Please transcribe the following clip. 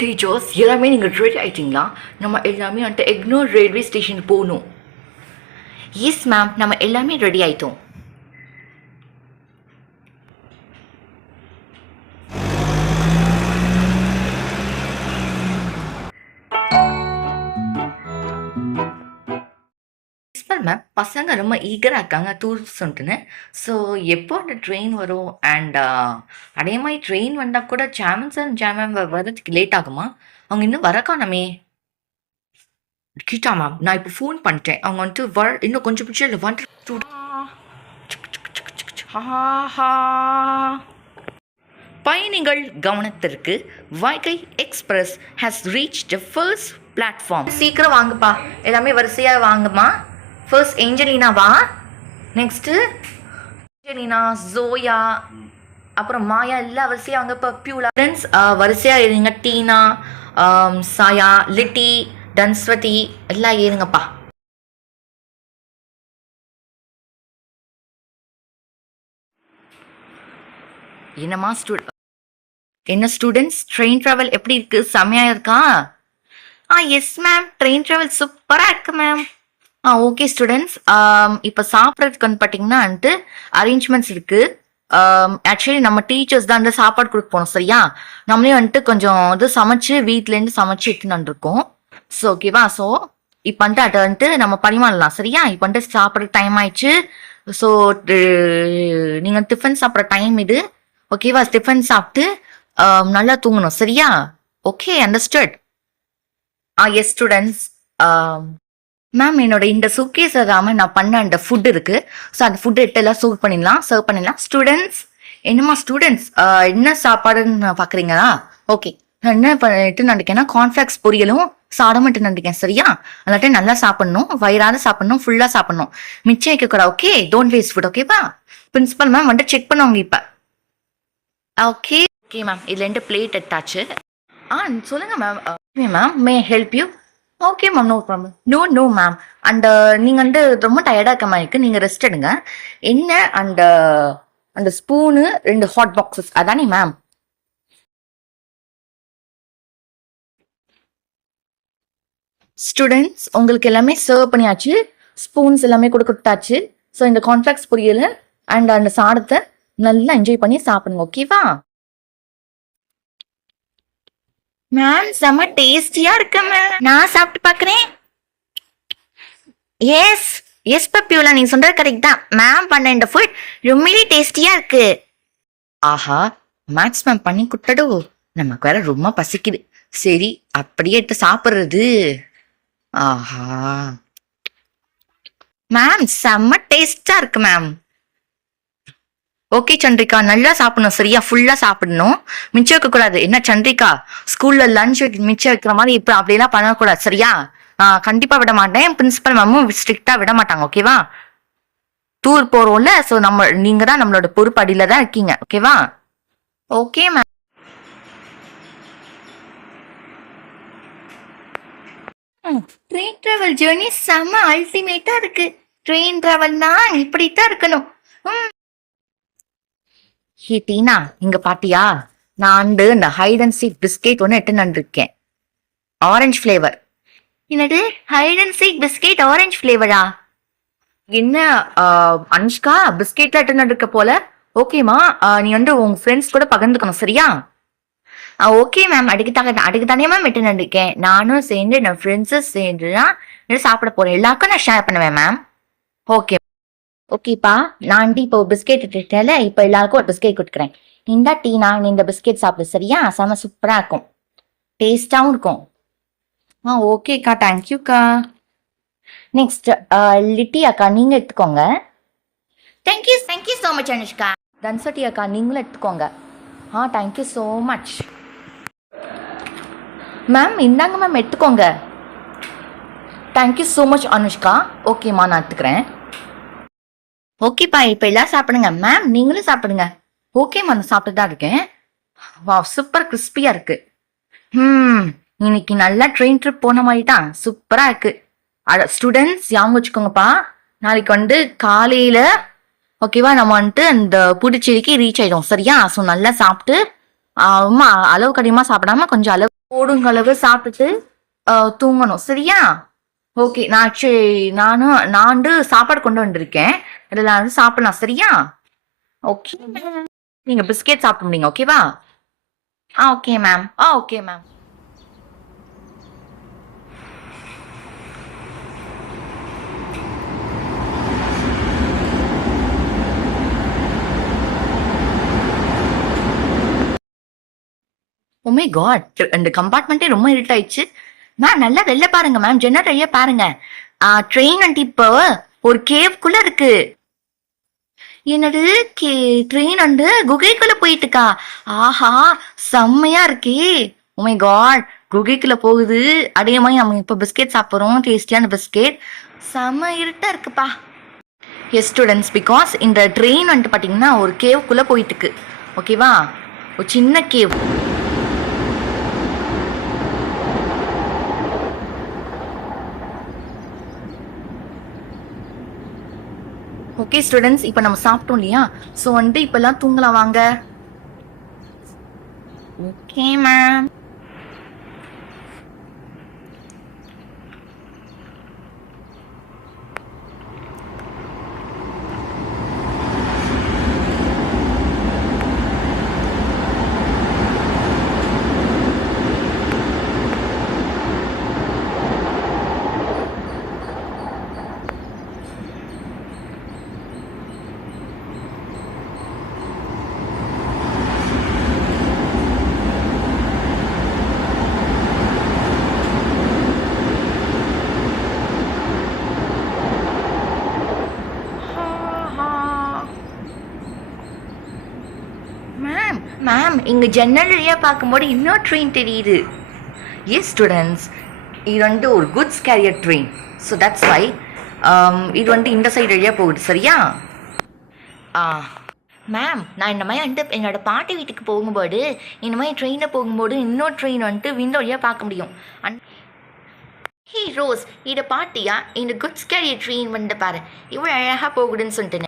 Teachers எல்லாமே நீங்கள் ready ஆகிட்டிங்களா நம்ம எல்லாமே வந்துட்டு எக்னோர் ரயில்வே ஸ்டேஷன் போகணும். எஸ் மேம் நம்ம எல்லாமே ரெடி ஆகிட்டோம் பசங்க ரொம்ப ஈகராக இருக்காங்க டூரிஸ்ட்டுன்னு ஸோ எப்போ அந்த ட்ரெயின் வரும்? அண்ட் அதே மாதிரி ட்ரெயின் வந்தால் கூட ஜாமன் சார் ஜாமன் வர்றதுக்கு லேட் ஆகுமா? அவங்க இன்னும் வர காணமே கீட்டா மேம் நான் இப்போ ஃபோன் பண்ணிட்டேன் அவங்க வந்துட்டு வர இன்னும் கொஞ்சம் பிடிச்சம் இல்லை வந்துட்டு பயணிகள் கவனத்திற்கு Vaigai express has reach the first platform சீக்கிரம் வாங்கப்பா. எல்லாமே வரிசையாக வாங்கம்மா. ஃபர்ஸ்ட் ஏஞ்சலினாவா நெக்ஸ்ட்டு ஏஞ்சலினா ஜோயா அப்புறம் மாயா எல்லாம் வரிசையாக அவங்க இப்போ பியூலா ஃப்ரெண்ட்ஸ் வரிசையாக இருங்க டீனா சாயா லிட்டி தன்ஸ்வதி எல்லாம் ஏறுங்கப்பா என்னம்மா ஸ்டூ என்ன ஸ்டூடெண்ட்ஸ் ட்ரெயின் ட்ராவல் எப்படி இருக்கு? செம்மையா இருக்கா? ஆ எஸ் மேம் ட்ரெயின் ட்ராவல் சூப்பராக இருக்கு மேம் ஆ ஓகே ஸ்டூடெண்ட்ஸ் இப்போ சாப்பிட்றதுக்கு வந்து பார்த்தீங்கன்னா வந்துட்டு அரேஞ்ச்மெண்ட்ஸ் இருக்கு. ஆக்சுவலி நம்ம டீச்சர்ஸ் தான் வந்து சாப்பாடு கொடுக்க போனோம் சரியா? நம்மளே வந்துட்டு கொஞ்சம் இது சமைச்சு வீட்டிலேருந்து சமைச்சு எடுத்துன்னு இருக்கோம் ஸோ ஓகேவா ஸோ இப்போ வந்துட்டு அதை வந்துட்டு நம்ம பரிமாறலாம் சரியா? இப்போ வந்துட்டு சாப்பிட்ற டைம் ஆயிடுச்சு. ஸோ நீங்கள் டிஃபன் சாப்பிட்ற டைம் இது. ஓகேவா டிஃபன் சாப்பிட்டு நல்லா தூங்கணும் சரியா? ஓகே அண்டர்ஸ்டட் ஆ எஸ் ஸ்டூடெண்ட்ஸ் மேம் என்னோட இந்த சுக்கேஸ் இல்லாமல் நான் பண்ண அந்த ஃபுட் இருக்கு. ஸோ அந்த ஃபுட் எடுத்து எல்லாம் சர்வ் பண்ணிடலாம் சர்வ் பண்ணிடலாம். ஸ்டூடெண்ட்ஸ் என்னம்மா ஸ்டூடெண்ட்ஸ் என்ன சாப்பாடுன்னு பார்க்குறீங்களா ஓகே நான் என்ன பண்ணிட்டு நினைக்கேன்னா கார்ன்ஃப்ளாக்ஸ் பொரியலும் சாதம் இட்டு நினைக்கிறேன் சரியா? அல்லாட்டி நல்லா சாப்பிடணும் வயிறாத சாப்பிடணும் ஃபுல்லாக சாப்பிடணும். மிச்சம் வைக்கக்கூடாது ஓகே டோன்ட் வேஸ்ட் ஃபுட் ஓகேவா பிரின்சிபல் மேம் வந்துட்டு செக் பண்ணுவாங்க இப்போ. ஓகே ஓகே மேம் இதுல ரெண்டு பிளேட் எடுத்தாச்சு. ஆ சொல்லுங்க ma'am ma'am may help you okay ma'am no problem no no ma'am and நீங்கள் வந்து ரொம்ப டயர்டாக இருக்க மாதிரி இருக்கு. நீங்கள் ரெஸ்ட் எடுங்க. என்ன அண்ட் uh, அந்த ஸ்பூனு ரெண்டு ஹாட் பாக்ஸஸ் அதானே மேம் ஸ்டூடெண்ட்ஸ் உங்களுக்கு எல்லாமே சர்வ் பண்ணியாச்சு. ஸ்பூன்ஸ் எல்லாமே கொடுத்தாச்சு. ஸோ இந்த கான்ட்ராக்ட்ஸ் பொரியல் அண்ட் அந்த சாதத்தை நல்லா என்ஜாய் பண்ணி சாப்பிடுங்க ஓகேவா மேம் செம்ம டேஸ்டியா இருக்கு மேம். நான் சாப்பிட்டு பாக்குறேன் எஸ் எஸ் பப்பியூலா நீங்க சொல்றது கரெக்ட் தான். மேம் பண்ண இந்த ஃபுட் ரொம்பவே டேஸ்டியா இருக்கு. ஆஹா மேக்ஸ் மேம் பண்ணி கொடுத்தடோ. நமக்கு வேற ரொம்ப பசிக்குது. சரி அப்படியே எடுத்து சாப்பிடுறது. ஆஹா. மேம் செம்ம டேஸ்டா இருக்கு மேம் ஓகே சந்திரிகா. நல்லா சாப்பிடணும் சரியா? ஃபுல்லா சாப்பிடணும். மிச்சம் வைக்க கூடாது என்ன சந்திரிகா? ஸ்கூல்ல லஞ்ச் மிச்சம் வைக்கிற மாதிரி இப்ப அப்படியெல்லாம் பண்ணக்கூடாது சரியா? ஆ, கண்டிப்பா விட மாட்டேன். பிரின்சிபல் மேமும் ஸ்ட்ரிக்டா விட மாட்டாங்க ஓகேவா டூர் போறோம்ல ஸோ நம்ம நீங்க தான் நம்மளோட பொறுப்பு அடியில தான் இருக்கீங்க ஓகேவா okay ma'am train travel journey செம்ம அல்டிமேட்டா இருக்கு. ட்ரெயின் டிராவல்னா இப்படித்தான் இருக்கணும். ம். ஹே டீனா இங்க பாத்தியா? நான் வந்து இந்த ஹைட் அண்ட் சீக் பிஸ்கெட் ஒன்று எட்டு இருக்கேன் ஆரஞ்சு ஃப்ளேவர் என்னது? Hide and seek biscuit orange ஃப்ளேவரா என்ன ஆஹ், அனுஷ்கா பிஸ்கெட்ல எட்டு இருக்க போல? ஓகேமா நீ வந்து உங்க ஃப்ரெண்ட்ஸ் கூட பகிர்ந்துக்கணும் சரியா? ஓகே மேம் அதுக்கு தாங்க அதுக்கு தானே மேம் எட்டு இருக்கேன் நானும் சேர்ந்து என் ஃப்ரெண்ட்ஸும் சேர்ந்து தான் இதை சாப்பிட போறேன். எல்லாருக்கும் நான் ஷேர் பண்ணுவேன் மேம் ஓகே ஓகேப்பா நான் ஆண்டி இப்போ பிஸ்கெட் இட்டுட்டேல இப்போ எல்லாருக்கும் ஒரு பிஸ்கெட் கொடுக்குறேன். இந்தா டீனா நீ இந்த பிஸ்கெட் சாப்பிடு சரியா? செம சூப்பராக இருக்கும். டேஸ்டாகவும் இருக்கும். ஆ ஓகேக்கா தேங்க்யூக்கா நெக்ஸ்ட் லிட்டி அக்கா நீங்கள் எடுத்துக்கோங்க. Thank you thank you so much Anushka தன்சட்டி அக்கா நீங்களும் எடுத்துக்கோங்க. ஆ thank you so much ma'am இந்தாங்க மேம் எடுத்துக்கோங்க. Thank you so much Anushka ஓகேம்மா நான் எடுத்துக்கிறேன். ஓகேப்பா இப்போ எல்லாம் சாப்பிடுங்க. மேம் நீங்களும் சாப்பிடுங்க. ஓகேம்மா நான் சாப்பிட்டு தான் இருக்கேன். வா சூப்பர் கிறிஸ்பியா இருக்கு. ம் இன்னைக்கு நல்லா ட்ரெயின் ட்ரிப் போன மாதிரி தான். சூப்பரா இருக்கு. ஸ்டூடெண்ட்ஸ் ஞாபகம் வச்சுக்கோங்கப்பா. நாளைக்கு வந்து காலையில ஓகேவா நம்ம வந்துட்டு அந்த புதுச்சேரிக்கு ரீச் ஆயிடும் சரியா? ஸோ நல்லா சாப்பிட்டு அம்மா ரொம்ப அளவு கடிமா சாப்பிடாம கொஞ்சம் அளவு போடுங்களவு சாப்பிட்டுட்டு தூங்கணும். சரியா? ஓகே நான் ஆக்சுவலி நானும் நான் வந்து சாப்பாடு கொண்டு வந்திருக்கேன். இதில் வந்து சாப்பிடலாம் சரியா? ஓகே நீங்க பிஸ்கெட் சாப்பிட முடியுங்க ஓகேவா ஆ okay ma'am ah okay ma'am oh my god இந்த கம்பார்ட்மெண்ட்டே ரொம்ப இருட்டாயிடுச்சு. ஆயிடுச்சு மேம் நல்லா வெளில பாருங்க மேம் ஜன்னல் வழியா பாருங்க. ட்ரெயின் வண்டி இப்போ ஒரு கேவ்குள்ள இருக்கு. என்னது? கே ட்ரெயின் வந்து குகைக்குள்ள போயிட்டுக்கா. ஆஹா செம்மையா இருக்கே. Oh உமை காட் குகைக்குள்ள போகுது. அதே மாதிரி நம்ம இப்போ பிஸ்கெட் சாப்பிட்றோம். டேஸ்டியான பிஸ்கெட் செம்ம இருட்டா இருக்குப்பா. எஸ் ஸ்டூடெண்ட்ஸ் பிகாஸ் இந்த ட்ரெயின் வந்துட்டு பார்த்தீங்கன்னா ஒரு கேவ்குள்ளே போயிட்டு இருக்கு ஓகேவா ஒரு சின்ன கேவ் ஓகே ஸ்டூடெண்ட்ஸ் இப்போ நம்ம சாப்பிட்டோம் இல்லையா? ஸோ வந்துட்டு இப்போல்லாம் தூங்கலாம் வாங்க. ஓகே மேம் மேம் இங்கே ஜன்னல் வழியாக பார்க்கும்போது இன்னொரு ட்ரெயின் தெரியுது. எஸ் ஸ்டூடெண்ட்ஸ் இது வந்துட்டு ஒரு goods carrier train so that's why இது வந்து இந்த சைடு வழியாக போகுது. சரியா? ஆ. மேம் நான் இந்த மாதிரி வந்துட்டு என்னோடய பாட்டி வீட்டுக்கு போகும்போது இந்த மாதிரி ட்ரெயினில் போகும்போது இன்னொரு ட்ரெயின் வந்துட்டு விண்டோ வழியாக பார்க்க முடியும். அண்ட் ஹீ ரோஸ் இதை பாட்டியா இந்த குட்ஸ் கேரியர் ட்ரெயின் வந்து பாரு இவ்வளோ அழகாக போகுதுன்னு சொல்லிட்டு